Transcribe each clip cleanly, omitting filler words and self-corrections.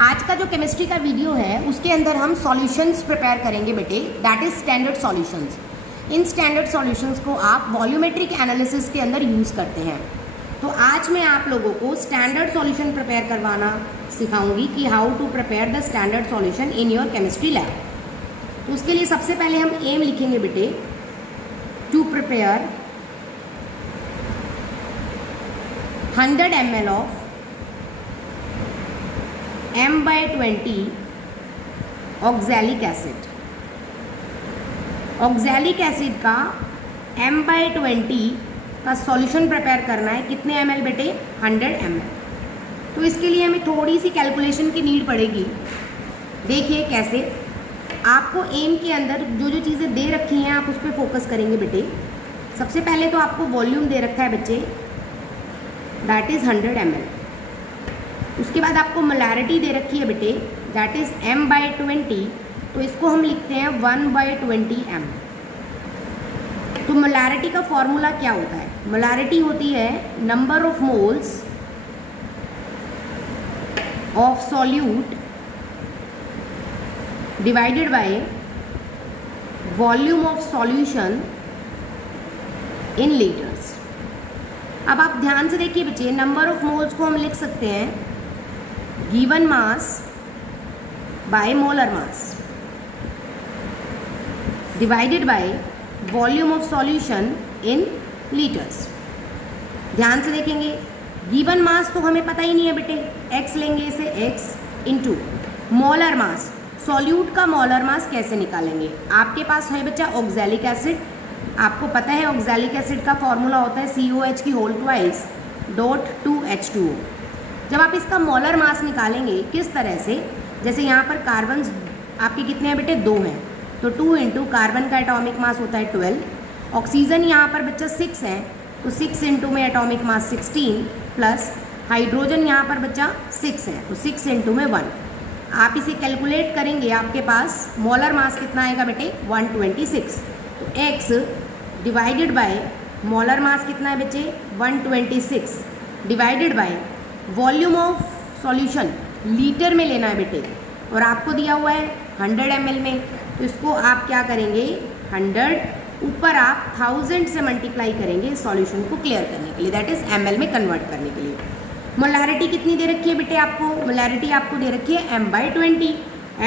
आज का जो केमिस्ट्री का वीडियो है उसके अंदर हम सॉल्यूशंस प्रिपेयर करेंगे बेटे, that is standard solutions. In standard solutions को आप वॉल्यूमेट्रिक एनालिसिस के अंदर यूज़ करते हैं। तो आज मैं आप लोगों को स्टैंडर्ड सॉल्यूशन प्रिपेयर करवाना सिखाऊंगी कि how to prepare the standard solution in your chemistry lab. तो उसके लिए सबसे पहले हम एम लिखेंगे बेटे, to prepare 100 ml of M/20 oxalic acid. Oxalic acid का M/20 का सॉल्यूशन प्रिपेयर करना है। कितने ml बेटे? 100 ml। तो इसके लिए हमें थोड़ी सी कैलकुलेशन की नीड पड़ेगी। देखिए कैसे। आपको एम के अंदर जो जो चीज़ें दे रखी हैं आप उस पर फोकस करेंगे बेटे। सबसे पहले तो आपको वॉल्यूम दे रखा है बच्चे, दैट इज़ 100 ml। उसके बाद आपको मोलैरिटी दे रखी है बेटे, दैट इज़ M/20। तो इसको हम लिखते हैं 1/20 m। तो मोलैरिटी का फॉर्मूला क्या होता है? मोलैरिटी होती है number of moles of solute divided by volume of solution in litres. अब आप ध्यान से देखिए बच्चे, नंबर ऑफ मोल्स को हम लिख सकते हैं given mass by molar mass divided by volume of solution in litres. ध्यान से देखेंगे, गिवन मास तो हमें पता ही नहीं है बेटे, x लेंगे इसे x into molar mass. Solute का मोलर मास कैसे निकालेंगे? आपके पास है बच्चा ऑक्सैलिक एसिड। आपको पता है ऑक्सैलिक एसिड का फॉर्मूला होता है COH की होल ट्वाइस .2H2O। जब आप इसका मोलर मास निकालेंगे किस तरह से, जैसे यहाँ पर कार्बन आपके कितने हैं बेटे? 2 हैं। तो 2 इंटू कार्बन का एटॉमिक मास होता है 12, ऑक्सीजन यहाँ पर बच्चा 6 है तो 6 इंटू में एटॉमिक मास 16 प्लस हाइड्रोजन यहाँ पर बच्चा 6 है तो 6 इंटू में 1। आप इसे कैलकुलेट करेंगे, आपके पास मोलर मास कितना आएगा बेटे? 126। तो x divided by molar mass कितना है बच्चे? 126 divided by volume of solution litre में लेना है बेटे, और आपको दिया हुआ है 100 ml में। तो इसको आप क्या करेंगे? 100 ऊपर आप 1000 से मल्टीप्लाई करेंगे सॉल्यूशन को क्लियर करने के लिए, दैट इज ml में कन्वर्ट करने के लिए। मोलैरिटी कितनी दे रखी है बेटे आपको? मोलैरिटी आपको दे रखी है M/20।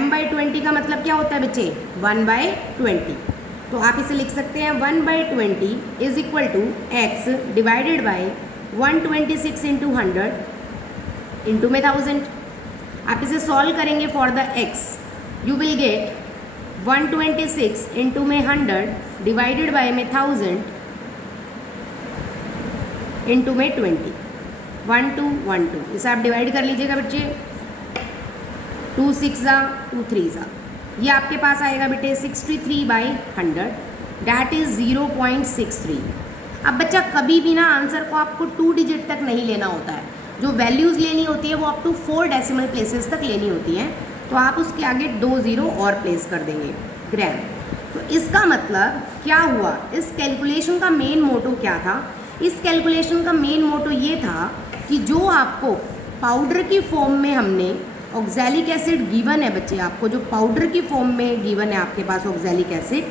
M/20 का मतलब क्या होता है बच्चे? 1/20। तो आप इसे लिख सकते हैं 1/20 is equal to x divided by 126 into 100 into में 1000। आप इसे सॉल्व करेंगे for the x, you will get 126 into में 100 डिवाइडेड बाय में 1000 इंटू में 20, 1 2 1 2। इसे आप डिवाइड कर लीजिएगा बच्चे, 2 6 2 3। ये आपके पास आएगा बेटे 63/100, डैट इज 0.63। अब बच्चा कभी भी ना आंसर को आपको 2 डिजिट तक नहीं लेना होता है, जो वैल्यूज़ लेनी होती है वो अप टू 4 डेसिमल प्लेसेस तक लेनी होती हैं। तो आप उसके आगे 2 0 और प्लेस कर देंगे, ग्राम। तो इसका मतलब क्या हुआ? इस कैलकुलेशन का मेन मोटो क्या था? इस कैलकुलेशन का मेन मोटो ये था कि जो आपको पाउडर की फॉर्म में हमने ऑक्सैलिक एसिड गिवन है बच्चे, आपको जो पाउडर की फॉर्म में गिवन है आपके पास ऑक्सैलिक एसिड,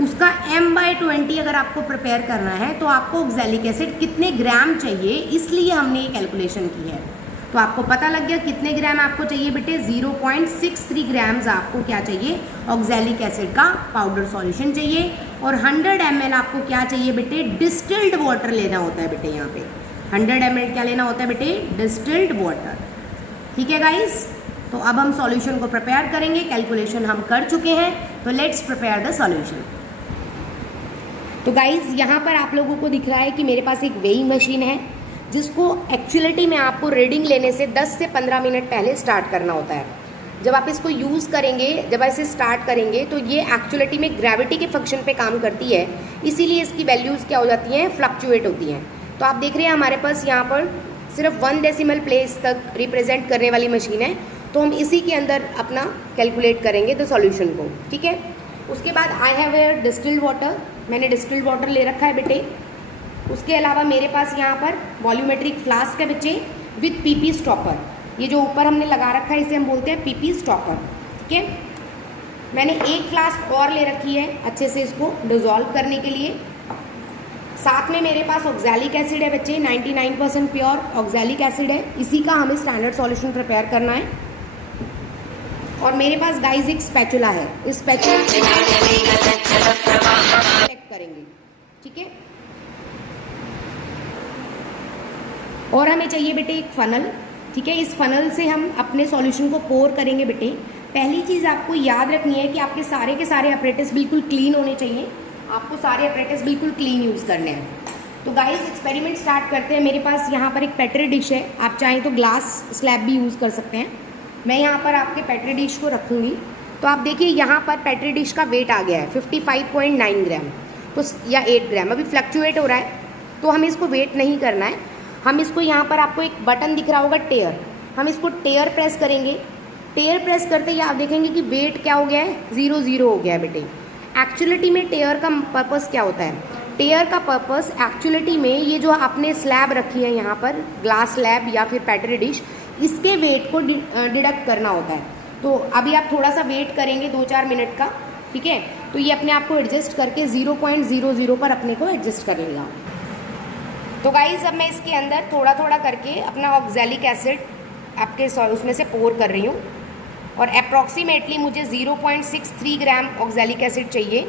उसका M/20 अगर आपको प्रिपेयर करना है तो आपको ऑक्सैलिक एसिड कितने ग्राम चाहिए, इसलिए हमने ये कैलकुलेशन की है। तो आपको पता लग गया कितने ग्राम आपको चाहिए बेटे? 0.63 ग्राम्स आपको क्या चाहिए? ऑक्सैलिक एसिड का पाउडर सॉल्यूशन चाहिए। और 100 ml आपको क्या चाहिए बेटे? डिस्टिल्ड वाटर लेना होता है बेटे। यहाँ पे 100 ml क्या लेना होता है बेटे? Distilled water. ठीक है गाइस, तो अब हम सॉल्यूशन को प्रिपेयर करेंगे। कैलकुलेशन हम कर चुके हैं, तो लेट्स प्रिपेयर द सॉल्यूशन। तो गाइस यहाँ पर आप लोगों को दिख रहा है कि मेरे पास एक वेइंग मशीन है, जिसको एक्चुअलिटी में आपको रीडिंग लेने से 10 से 15 मिनट पहले स्टार्ट करना होता है। जब आप इसको यूज़ करेंगे, जब ऐसे स्टार्ट करेंगे तो ये एक्चुअलिटी में ग्रेविटी के फंक्शन पे काम करती है, इसीलिए इसकी वैल्यूज़ क्या हो जाती हैं? फ्लक्चुएट होती हैं। तो आप देख रहे हैं हमारे पास यहाँ पर सिर्फ 1 डेसिमल प्लेस तक रिप्रेजेंट करने वाली मशीन है, तो हम इसी के अंदर अपना कैलकुलेट करेंगे द सॉल्यूशन को। ठीक है, उसके बाद I have a distilled water, मैंने डिस्टिल्ड वाटर ले रखा है बेटे। उसके अलावा मेरे पास यहाँ पर वॉल्यूमेट्रिक फ्लास्क है बच्चे विथ पीपी स्टॉपर। ये जो ऊपर हमने लगा रखा है इसे हम बोलते हैं पीपी स्टॉपर। ठीक है, मैंने एक फ्लास्क और ले रखी है अच्छे से इसको डिज़ोल्व करने के लिए। साथ में मेरे पास ऑक्सैलिक एसिड है बच्चे, 99% प्योर ऑक्सैलिक एसिड है, इसी का हमें स्टैंडर्ड सॉल्यूशन प्रिपेयर करना है। और मेरे पास गाइस एक स्पैचुला है, इस स्पैचुला सेलेक्ट करेंगे। ठीक है, और हमें चाहिए बेटे एक फनल। ठीक है, इस फनल से हम अपने सॉल्यूशन को पोर करेंगे बेटे। पहली चीज़ आपको याद रखनी है कि आपके सारे के सारे अपरेटस बिल्कुल क्लीन होने चाहिए, आपको सारे अपरेटस बिल्कुल क्लीन यूज़ करने हैं। तो गाइस एक्सपेरिमेंट स्टार्ट करते हैं। मेरे पास यहाँ पर एक पेट्री डिश है, आप चाहें तो ग्लास स्लैब भी यूज़ कर सकते हैं। मैं यहाँ पर आपके पेट्री डिश को रखूँगी। तो आप देखिए यहाँ पर पेट्री डिश का वेट आ गया है 55.9 ग्राम, तो या 8 ग्राम, अभी फ्लक्चुएट हो रहा है, तो हमें इसको वेट नहीं करना है। हम इसको यहाँ पर आपको एक बटन दिख रहा होगा टेयर, हम इसको टेयर प्रेस करेंगे। टेयर प्रेस करते ही आप देखेंगे कि वेट क्या हो गया है, 0 हो गया है बेटे। एक्चुअलिटी में टेयर का पर्पस क्या होता है? टेयर का पर्पस एक्चुअलिटी में ये जो आपने स्लैब रखी है यहाँ पर, ग्लास स्लैब या फिर पेट्री डिश, इसके वेट को डिडक्ट करना होता है। तो अभी आप थोड़ा सा वेट करेंगे 2-4 मिनट का। ठीक है, तो ये अपने आप को एडजस्ट करके 0.00 पर अपने को एडजस्ट कर लेगा। तो गाइज अब मैं इसके अंदर थोड़ा थोड़ा करके अपना ऑक्सैलिक एसिड आपके उसमें से पोर कर रही हूँ, और अप्रॉक्सीमेटली मुझे 0.63 ग्राम ऑक्सैलिक एसिड चाहिए।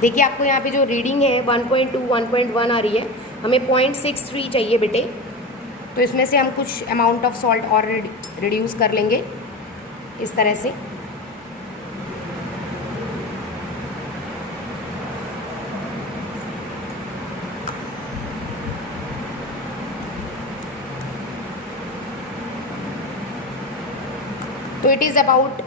देखिए आपको यहाँ पे जो रीडिंग है 1.2 1.1 आ रही है, हमें 0.63 चाहिए बेटे। तो इसमें से हम कुछ अमाउंट ऑफ सॉल्ट और रिड्यूस कर लेंगे इस तरह से। तो इट इज़ अबाउट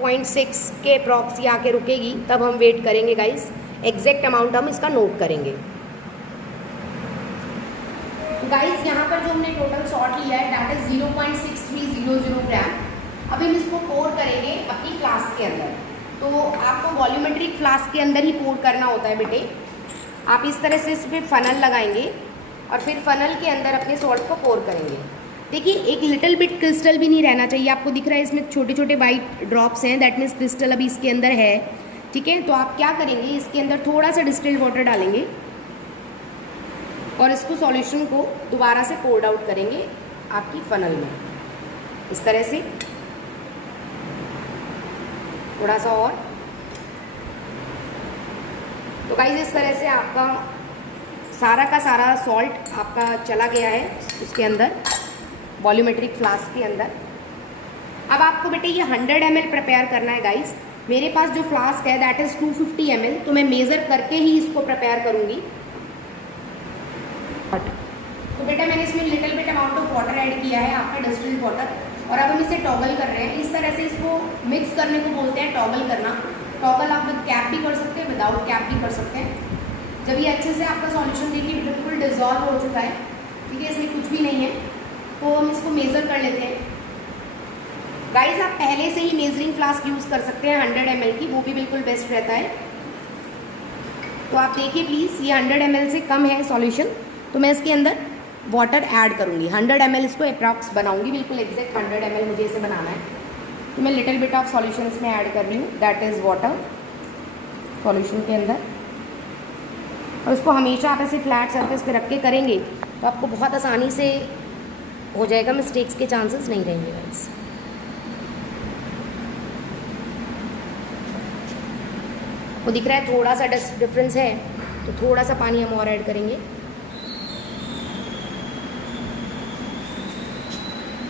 0.6 के अप्रॉक्स ये आके रुकेगी, तब हम वेट करेंगे गाइस। एग्जैक्ट अमाउंट हम इसका नोट करेंगे। गाइस यहाँ पर जो हमने टोटल सॉल्ट लिया है दैट इज 0.6300 ग्राम। अभी हम इसको पोर करेंगे अपनी फ्लास्क के अंदर। तो आपको वॉल्यूमेट्रिक फ्लास्क के अंदर ही पोर करना होता है बेटे। आप इस तरह से इस पर फनल लगाएंगे और फिर फनल के अंदर अपने सॉल्ट को पोर करेंगे। देखिए एक लिटिल बिट क्रिस्टल भी नहीं रहना चाहिए। आपको दिख रहा है इसमें छोटे छोटे वाइट ड्रॉप्स हैं, दैट मीन्स क्रिस्टल अभी इसके अंदर है। ठीक है, तो आप क्या करेंगे, इसके अंदर थोड़ा सा डिस्टिल्ड वाटर डालेंगे और इसको सॉल्यूशन को दोबारा से पोर्ड आउट करेंगे आपकी फनल में इस तरह से, थोड़ा सा और। तो गाइस इस तरह से आपका सारा का सारा सॉल्ट आपका चला गया है उसके अंदर, वॉल्यूमेट्रिक फ्लास्क के अंदर। अब आपको बेटे ये 100 ml प्रिपेयर करना है गाइस। मेरे पास जो फ्लास्क है दैट इज़ 250 ml, तो मैं मेज़र करके ही इसको प्रिपेयर करूँगी। तो बेटा मैंने इसमें little bit amount of water add किया है, आपका डिस्टिल्ड वाटर, और अब हम इसे टॉगल कर रहे हैं। इस तरह से इसको मिक्स करने को बोलते हैं टॉगल करना। टॉगल आप विद कैप भी कर सकते हैं, विदाउट कैप भी कर सकते हैं। जब ये अच्छे से आपका सॉल्यूशन देखिए बिल्कुल डिजॉल्व हो चुका है, ठीक है, इसमें कुछ भी नहीं है, तो हम इसको मेज़र कर लेते हैं। गाइस आप पहले से ही मेजरिंग फ्लास्क यूज़ कर सकते हैं 100 ml की, वो भी बिल्कुल बेस्ट रहता है। तो आप देखिए प्लीज़, ये 100 ml से कम है सॉल्यूशन, तो मैं इसके अंदर वाटर ऐड करूँगी। 100 ml इसको अप्रॉक्स बनाऊँगी, बिल्कुल एग्जैक्ट 100 ml मुझे इसे बनाना है। तो मैं लिटिल बिट ऑफ सॉल्यूशन इसमें ऐड कर रही हूँ, दैट इज़ वाटर सॉल्यूशन के अंदर। और इसको हमेशा आप ऐसे फ्लैट सरफेस पे रख के करेंगे तो आपको बहुत आसानी से हो जाएगा, मिस्टेक्स के चांसेस नहीं रहेंगे गाइस। वो दिख रहा है थोड़ा सा डिफरेंस है, तो थोड़ा सा पानी हम और ऐड करेंगे।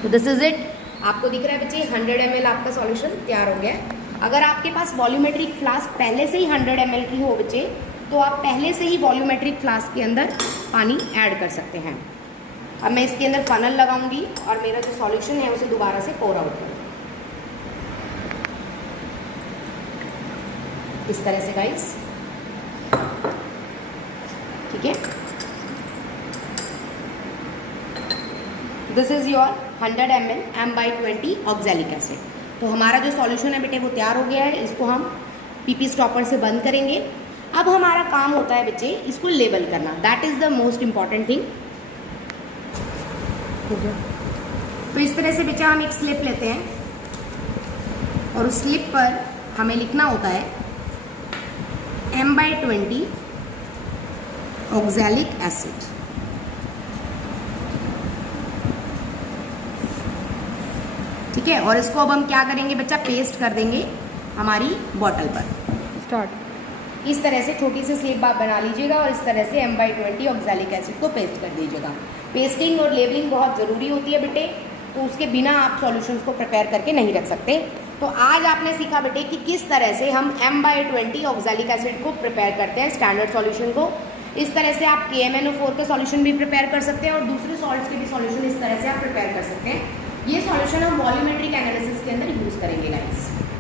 तो दिस इज इट। आपको दिख रहा है बच्चे 100 ml आपका सॉल्यूशन तैयार हो गया है। अगर आपके पास वॉल्यूमेट्रिक फ्लास्क पहले से ही 100 ml की हो बच्चे, तो आप पहले से ही वॉल्यूमेट्रिक फ्लास्क के अंदर पानी ऐड कर सकते हैं। अब मैं इसके अंदर फनल लगाऊंगी और मेरा जो सॉल्यूशन है उसे दोबारा से पोर आउट करूँ इस तरह से गाइस, ठीक है। This is your 100 ml M/20 oxalic acid. तो हमारा जो सॉल्यूशन है बेटे वो तैयार हो गया है। इसको हम पीपी स्टॉपर से बंद करेंगे। अब हमारा काम होता है बच्चे इसको लेबल करना, that is the most important thing. तो इस तरह से बच्चा हम एक स्लिप लेते हैं और उस स्लिप पर हमें लिखना होता है M/20 ऑक्जेलिक एसिड। ठीक है, और इसको अब हम क्या करेंगे बच्चा, पेस्ट कर देंगे हमारी बॉटल पर। स्टार्ट। इस तरह से छोटी सी स्लिप आप बना लीजिएगा और इस तरह से M/20 ऑक्जेलिक एसिड को पेस्ट कर दीजिएगा। पेस्टिंग और लेबलिंग बहुत ज़रूरी होती है बेटे, तो उसके बिना आप सॉल्यूशंस को प्रिपेयर करके नहीं रख सकते। तो आज आपने सीखा बेटे कि किस तरह से हम M/20 ऑक्जेलिक एसिड को प्रिपेयर करते हैं, स्टैंडर्ड सॉल्यूशन को। इस तरह से आप KMnO4 का सॉल्यूशन भी प्रिपेयर कर सकते हैं और दूसरे सॉल्ट्स के भी सॉल्यूशन इस तरह से आप प्रिपेयर कर सकते हैं। ये सॉल्यूशन हम वॉल्यूमेट्रिक एनालिसिस के अंदर यूज़ करेंगे गाइस।